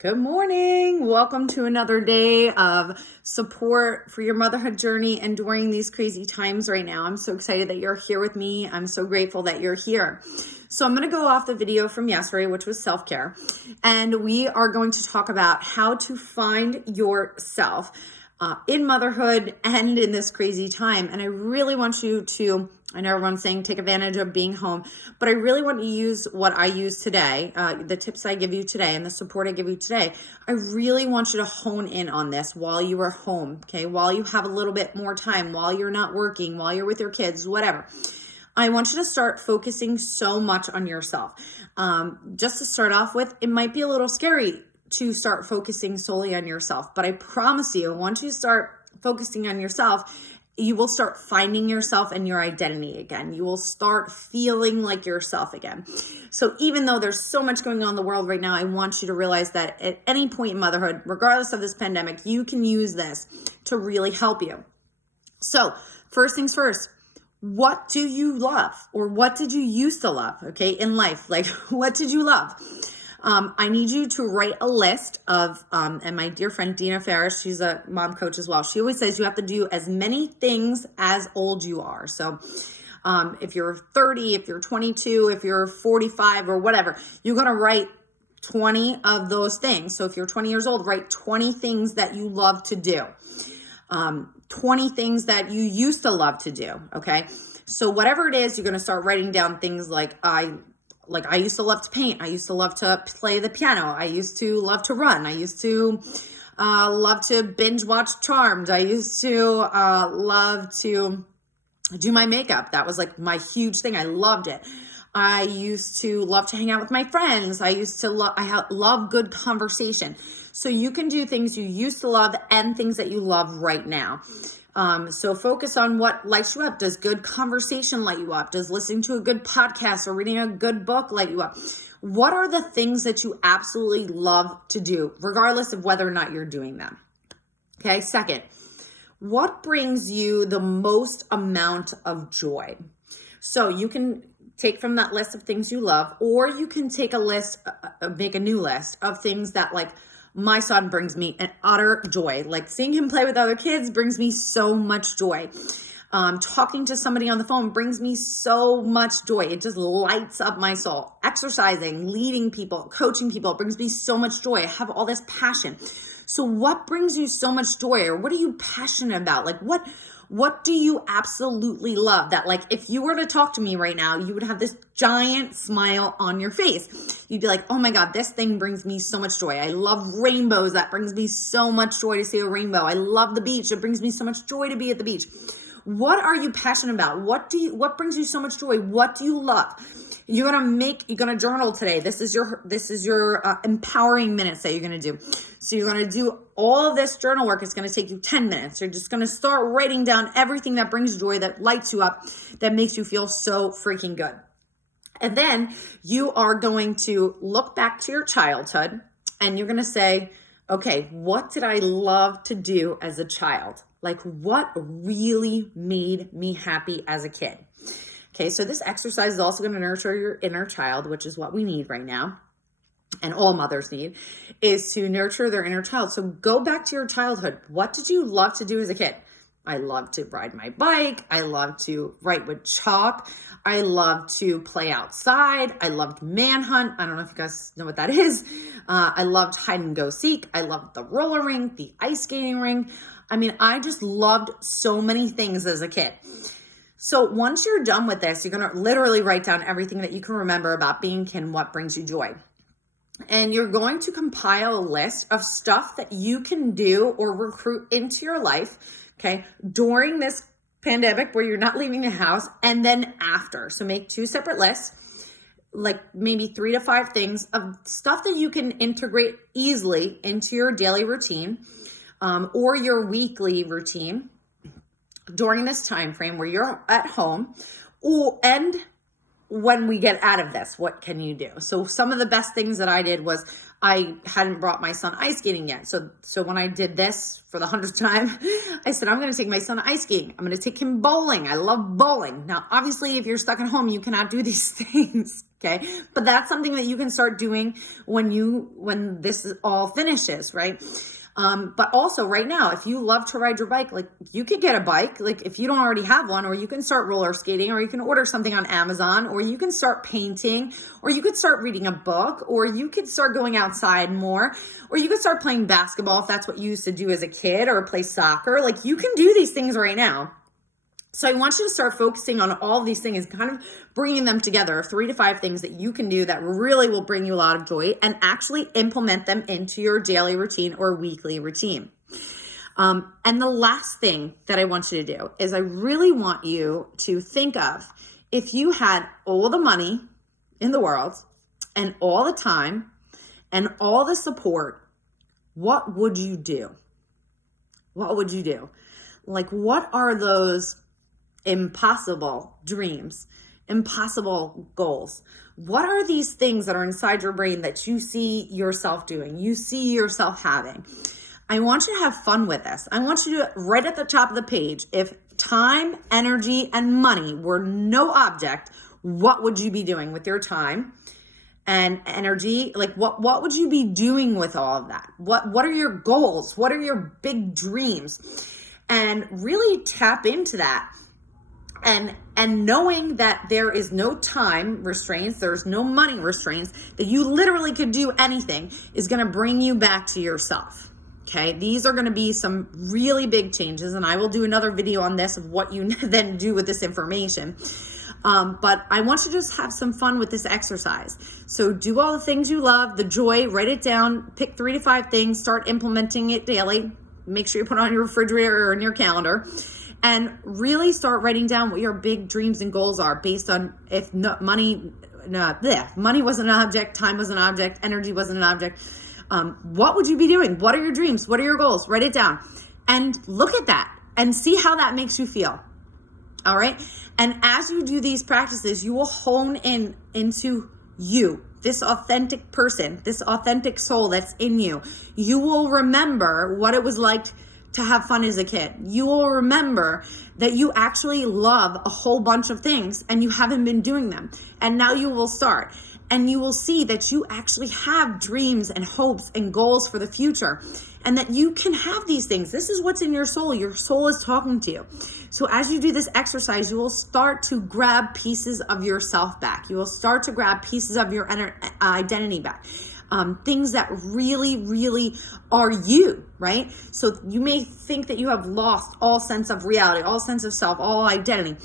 Good morning. Welcome to another day of support for your motherhood journey and during these crazy times right now. I'm so excited that you're here with me. I'm so grateful that you're here. So I'm going to go off the video from yesterday, which was self-care, and we are going to talk about how to find yourself in motherhood and in this crazy time. And I really want you to, I know everyone's saying take advantage of being home, but I really want to use what I use today, the tips I give you today and the support I give you today. I really want you to hone in on this while you are home, okay? While you have a little bit more time, while you're not working, while you're with your kids, whatever. I want you to start focusing so much on yourself. Just to start off with, it might be a little scary to start focusing solely on yourself, but I promise you, once you start focusing on yourself, you will start finding yourself and your identity again. You will start feeling like yourself again. So even though there's so much going on in the world right now, I want you to realize that at any point in motherhood, regardless of this pandemic, you can use this to really help you. So first things first, what do you love? Or what did you used to love, okay, in life? Like, what did you love? I need you to write a list of, and my dear friend Dina Ferris, she's a mom coach as well. She always says you have to do as many things as old you are. So if you're 30, if you're 22, if you're 45 or whatever, you're going to write 20 of those things. So if you're 20 years old, write 20 things that you love to do. 20 things that you used to love to do. Okay. So whatever it is, you're going to start writing down things like I used to love to paint. I used to love to play the piano. I used to love to run. I used to love to binge watch Charmed. I used to love to do my makeup. That was like my huge thing. I loved it. I used to love to hang out with my friends. I used to love good conversation. So you can do things you used to love and things that you love right now. So focus on what lights you up. Does good conversation light you up? Does listening to a good podcast or reading a good book light you up? What are the things that you absolutely love to do, regardless of whether or not you're doing them? Okay. Second, what brings you the most amount of joy? So you can take from that list of things you love, or you can take a list, make a new list of things that, like, my son brings me an utter joy. Like seeing him play with other kids brings me so much joy. Talking to somebody on the phone brings me so much joy. It just lights up my soul. Exercising, leading people, coaching people brings me so much joy. I have all this passion. So what brings you so much joy, or what are you passionate about? Like what do you absolutely love that, like, if you were to talk to me right now, you would have this giant smile on your face. You'd be like, oh my God, this thing brings me so much joy. I love rainbows. That brings me so much joy to see a rainbow. I love the beach. It brings me so much joy to be at the beach. What are you passionate about? What brings you so much joy? What do you love? You're going to journal today. This is your empowering minutes that you're going to do. So you're going to do all of this journal work. It's going to take you 10 minutes. You're just going to start writing down everything that brings joy, that lights you up, that makes you feel so freaking good. And then you are going to look back to your childhood and you're going to say, okay, what did I love to do as a child? Like, what really made me happy as a kid? Okay, so this exercise is also going to nurture your inner child, which is what we need right now, and all mothers need, is to nurture their inner child. So go back to your childhood. What did you love to do as a kid? I loved to ride my bike. I loved to write with chalk. I loved to play outside. I loved manhunt. I don't know if you guys know what that is. I loved hide and go seek. I loved the roller rink, the ice skating rink. I mean, I just loved so many things as a kid. So once you're done with this, you're going to literally write down everything that you can remember about being a kid and what brings you joy. And you're going to compile a list of stuff that you can do or recruit into your life, okay, during this pandemic where you're not leaving the house, and then after. So make 2 separate lists, like maybe 3 to 5 things of stuff that you can integrate easily into your daily routine or your weekly routine during this time frame where you're at home. And when we get out of this, what can you do? So some of the best things that I did was I hadn't brought my son ice skating yet. So when I did this for the 100th time, I said, I'm going to take my son ice skating. I'm going to take him bowling. I love bowling. Now, obviously, if you're stuck at home, you cannot do these things. Okay. But that's something that you can start doing when this all finishes, right? But also right now, if you love to ride your bike, like you could get a bike, like if you don't already have one, or you can start roller skating, or you can order something on Amazon, or you can start painting, or you could start reading a book, or you could start going outside more, or you could start playing basketball if that's what you used to do as a kid, or play soccer. Like you can do these things right now. So I want you to start focusing on all of these things, kind of bringing them together, 3 to 5 things that you can do that really will bring you a lot of joy, and actually implement them into your daily routine or weekly routine. And the last thing that I want you to do is I really want you to think of, if you had all the money in the world and all the time and all the support, what would you do? What would you do? Like, what are those impossible dreams, impossible goals? What are these things that are inside your brain that you see yourself doing, you see yourself having? I want you to have fun with this. I want you to, right at the top of the page, if time, energy, and money were no object, what would you be doing with your time and energy? Like what would you be doing with all of that? What are your goals? What are your big dreams? And really tap into that. And knowing that there is no time restraints, there's no money restraints, that you literally could do anything, is going to bring you back to yourself. Okay, these are going to be some really big changes, and I will do another video on this of what you then do with this information. But I want you to just have some fun with this exercise. So do all the things you love, the joy, write it down, pick 3 to 5 things, start implementing it daily. Make sure you put it on your refrigerator or in your calendar. And really start writing down what your big dreams and goals are based on if money wasn't an object, time was an object, energy wasn't an object. What would you be doing? What are your dreams? What are your goals? Write it down and look at that and see how that makes you feel. All right. And as you do these practices, you will hone into you, this authentic person, this authentic soul that's in you. You will remember what it was like to have fun as a kid. You will remember that you actually love a whole bunch of things and you haven't been doing them. And now you will start. And you will see that you actually have dreams and hopes and goals for the future, and that you can have these things. This is what's in your soul. Your soul is talking to you. So as you do this exercise, you will start to grab pieces of yourself back. You will start to grab pieces of your identity back. Things that really, really are you, right? So you may think that you have lost all sense of reality, all sense of self, all identity.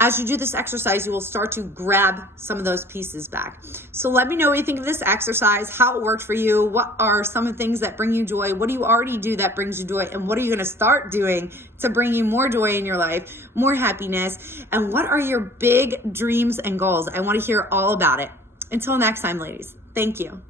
As you do this exercise, you will start to grab some of those pieces back. So let me know what you think of this exercise, how it worked for you. What are some of the things that bring you joy? What do you already do that brings you joy? And what are you going to start doing to bring you more joy in your life, more happiness? And what are your big dreams and goals? I want to hear all about it. Until next time, ladies. Thank you.